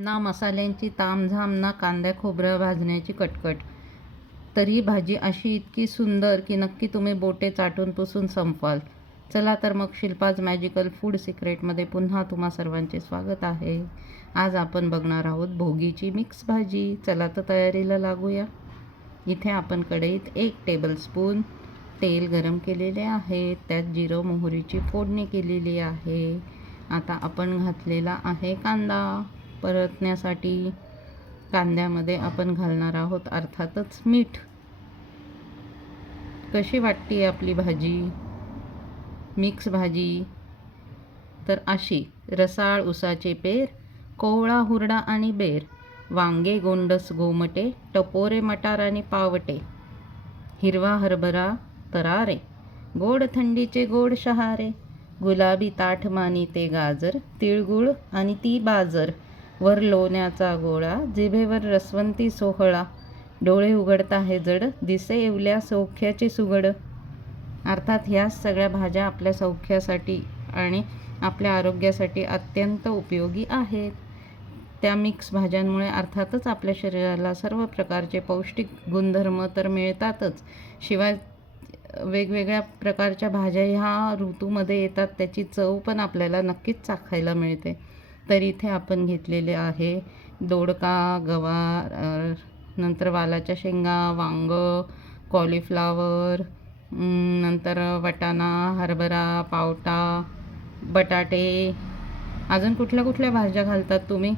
ना मसाल्यांची तामझाम ना कांद्या खोबरं भाजण्याची कटकट, तरी भाजी अशी इतकी सुंदर की नक्की तुम्ही बोटे चाटून पुसून संपवाल. चला तर मग शिल्पाज मॅजिकल फूड सिक्रेटमध्ये पुन्हा तुम्हा सर्वांचे स्वागत आहे. आज आपण बघणार आहोत भोगीची मिक्स भाजी. चला तर तयारीला लागूया. इथे आपण कढईत 1 टेबलस्पून तेल गरम केलेले आहे. त्यात जिरं मोहरीची फोडणी केलेली आहे. आता आपण घातलेला आहे कांदा परतण्यासाठी. कांद्यामध्ये आपण घालणार आहोत अर्थातच मीठ. कशी वाटते आपली भाजी, मिक्स भाजी? तर अशी रसाळ उसाचे पेर, कोवळा हुरडा आणि बेर, वांगे गोंडस गोमटे, टपोरे मटार आणि पावटे, हिरवा हरभरा तरारे, गोड थंडीचे गोड शहारे, गुलाबी ताठ मानी ते गाजर, तिळगुळ आणि ती बाजर, वर लोण्याचा गोळा, जिभेवर रसवंती सोहळा, डोळे उघडता हे जड, दिसे येवल्या सौख्याचे सुगड. अर्थात ह्या सगळ्या भाज्या आपल्या सौख्यासाठी आणि आपल्या आरोग्यासाठी अत्यंत उपयोगी आहेत. त्या मिक्स भाज्यांमुळे अर्थातच आपल्या शरीराला सर्व प्रकारचे पौष्टिक गुणधर्म तर मिळतातच, शिवाय वेगवेगळ्या प्रकारच्या भाज्या ह्या ऋतूमध्ये येतात, त्याची चव पण आपल्याला नक्कीच चाखायला मिळते. तर इथे आपण घेतलेले आहे दोडका, गवार, नंतर वालाच्या शेंगा, वांगं, कॉलीफ्लावर, नंतर वाटाणा, हरभरा, पावटा, बटाटे. अजून कुठल्या कुठल्या भाज्या घालतात तुम्ही?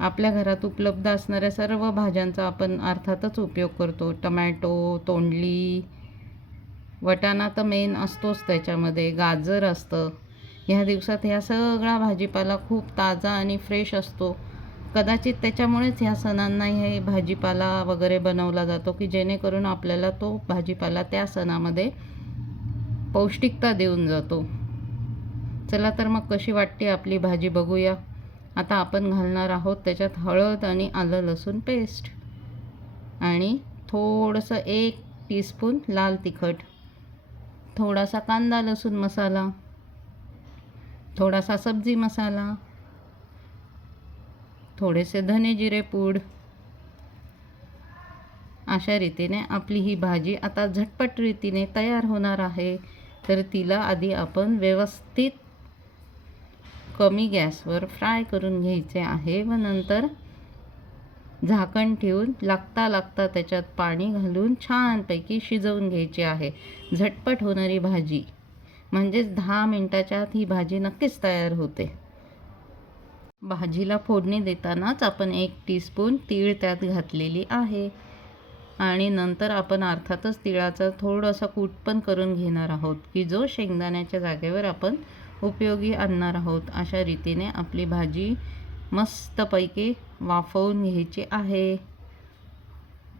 आपल्या घरात उपलब्ध असणाऱ्या सर्व भाज्यांचा आपण अर्थातच उपयोग करतो. टमॅटो, तोंडली, वाटाणा तर मेन असतोच त्याच्यामध्ये, गाजर असतं. ह्या दिवसात ह्या सगळा भाजीपाला खूप ताजा आणि फ्रेश असतो. कदाचित त्याच्यामुळेच ह्या सणांना हे भाजीपाला वगैरे बनवला जातो की जेणेकरून आपल्याला तो भाजीपाला त्या सणामध्ये पौष्टिकता देऊन जातो. चला तर मग कशी वाटते आपली भाजी बघूया. आता आपण घालणार आहोत त्याच्यात हळद आणि आलं लसूण पेस्ट आणि थोडंसं 1 टीस्पून लाल तिखट, थोडासा कांदा लसूण मसाला, थोडासा सब्जी मसाला, थोडेसे धने जिरे पूड. अशा रीतीने आपली ही भाजी आता झटपट रीतीने तयार होणार आहे. तर तिला आधी आपण व्यवस्थित कमी गॅसवर फ्राय करून घ्यायचे आहे व नंतर झाकण ठेवून लागता त्याच्यात पाणी घालून छानपैकी शिजवून घ्यायची आहे. झटपट होणारी भाजी, म्हणजेच 10 मिनिटाच्या आत ही भाजी नक्कीच तयार होते. भाजीला फोडणी देतानाच आपण 1 टीस्पून तीळ त्यात घातलेली आहे आणि नंतर आपण अर्थातच तिळाचा थोडासा कूट पण करून घेणार आहोत की जो शेंगदाण्याच्या जागेवर आपण उपयोगी आणणार आहोत. अशा रीतीने आपली भाजी मस्तपैकी वाफवून घ्यायची आहे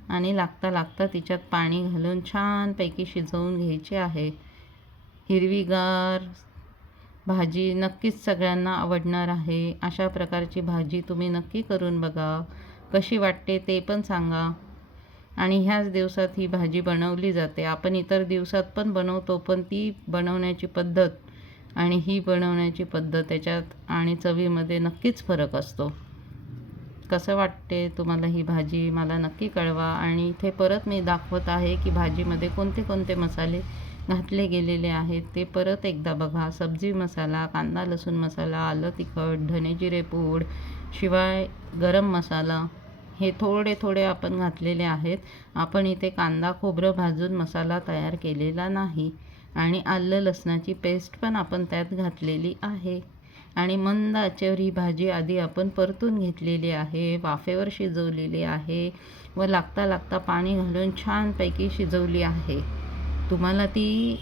आणि लागता तिच्यात पाणी घालून छानपैकी शिजवून घ्यायची आहे. हिरवीगार भाजी नक्कीच सगळ्यांना आवडणार आहे. अशा प्रकारची भाजी तुम्ही नक्की करून बघा. कशी वाटते ते पण सांगा. आणि ह्याच दिवसात ही भाजी बनवली जाते. आपण इतर दिवसात पण बनवतो, पण ती बनवण्याची पद्धत आणि ही बनवण्याची पद्धत त्याच्यात आणि चवीमध्ये नक्कीच फरक असतो. कसं वाटते तुम्हाला ही भाजी मला नक्की कळवा. आणि इथे परत मी दाखवत आहे की भाजीमध्ये कोणते कोणते मसाले घातले गेलेले आहेत ते परत एकदा बघा. सब्जी मसाला, कांदा लसूण मसाला, आलं तिखट, धने जिरे पूड, शिवाय गरम मसाला हे थोडे आपण घातलेले आहेत. आपण इथे कांदा खोबरं भाजून मसाला तयार केलेला नाही आणि आलं लसणाची पेस्ट पण आपण त्यात घातलेली आहे. आणि मंद आचेवर ही भाजी आधी आपण परतून घेतलेली आहे, वाफेवर शिजवलेली आहे व लागता पाणी घालून छानपैकी शिजवली आहे. तुम्हाला ती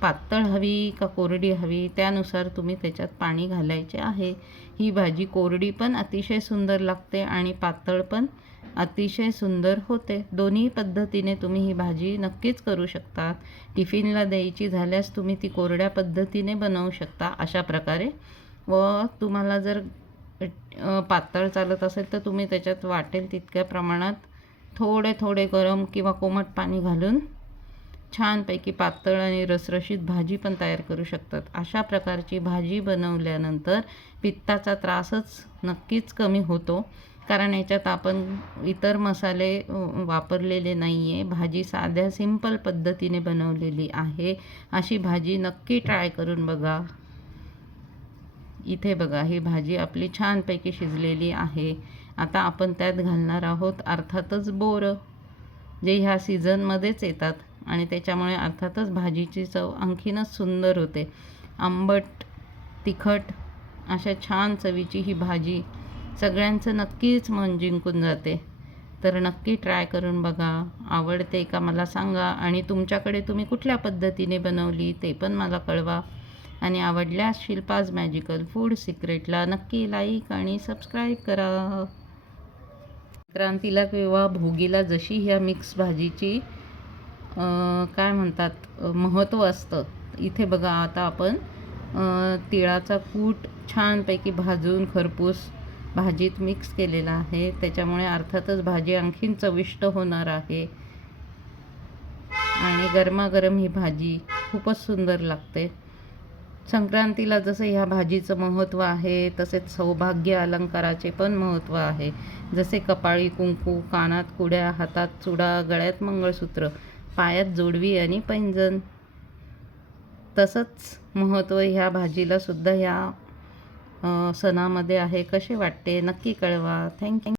पातळ हवी का कोरडी हवी त्यानुसार तुम्ही त्याच्यात पाणी घालायचे आहे. ही भाजी कोरडी पण अतिशय सुंदर लागते आणि पातळ पण अतिशय सुंदर होते. दोन्ही पद्धतीने तुम्ही ही भाजी नक्कीच करू शकता. टिफिनला द्यायची झाल्यास तुम्ही ती कोरड्या पद्धतीने बनवू शकता अशा प्रकारे. व तुम्हाला जर पातळ चालत असेल तर तुम्ही त्याच्यात वाटेल तितक्या प्रमाणात थोडे गरम किंवा कोमट पाणी घालून छानपैकी पातळ आणि रसरशीत भाजी पण तयार करू शकतात. अशा प्रकारची भाजी बनवल्यानंतर पित्ताचा त्रासच नक्कीच कमी होतो, कारण याच्यात आपण इतर मसाले वापरलेले नाही आहे. भाजी साध्या सिंपल पद्धतीने बनवलेली आहे. अशी भाजी नक्की ट्राय करून बघा. इथे बघा, ही भाजी आपली छानपैकी शिजलेली आहे. आता आपण त्यात घालणार आहोत अर्थातच बोरं, जे ह्या सीझनमध्येच येतात आणि त्याच्यामुळे अर्थातच भाजीची चव आणखीनच सुंदर होते. आंबट, तिखट अशा छान चवीची ही भाजी सगळ्यांचं नक्कीच मन जिंकून जाते. तर नक्की ट्राय करून बघा. आवडते का मला सांगा आणि तुमच्याकडे तुम्ही कुठल्या पद्धतीने बनवली ते पण मला कळवा. आणि आवडल्यास शिल्पाज मॅजिकल फूड सिक्रेटला नक्की लाईक आणि सबस्क्राईब करा. संक्रांतीला किंवा भोगीला जशी ह्या मिक्स भाजीची काय म्हणतात महत्त्व असतं, इथे बघा आता आपण तिळाचा कूट छानपैकी भाजून खरपूस भाजीत मिक्स केलेला आहे. त्याच्यामुळे अर्थातच भाजी आणखीन चविष्ट होणार आहे आणि गरमागरम ही भाजी खूपच सुंदर लागते. संक्रांतीला जसं ह्या भाजीचं महत्त्व आहे, तसेच सौभाग्य अलंकाराचे पण महत्त्व आहे. जसे कपाळी कुंकू, कानात कुड्या, हातात चुडा, गळ्यात मंगळसूत्र, पायात जोडवी आणि पैंजण, तसंच महत्त्व ह्या भाजीला सुद्धा ह्या सणामध्ये आहे. कसे वाटते नक्की कळवा. थँक्यू.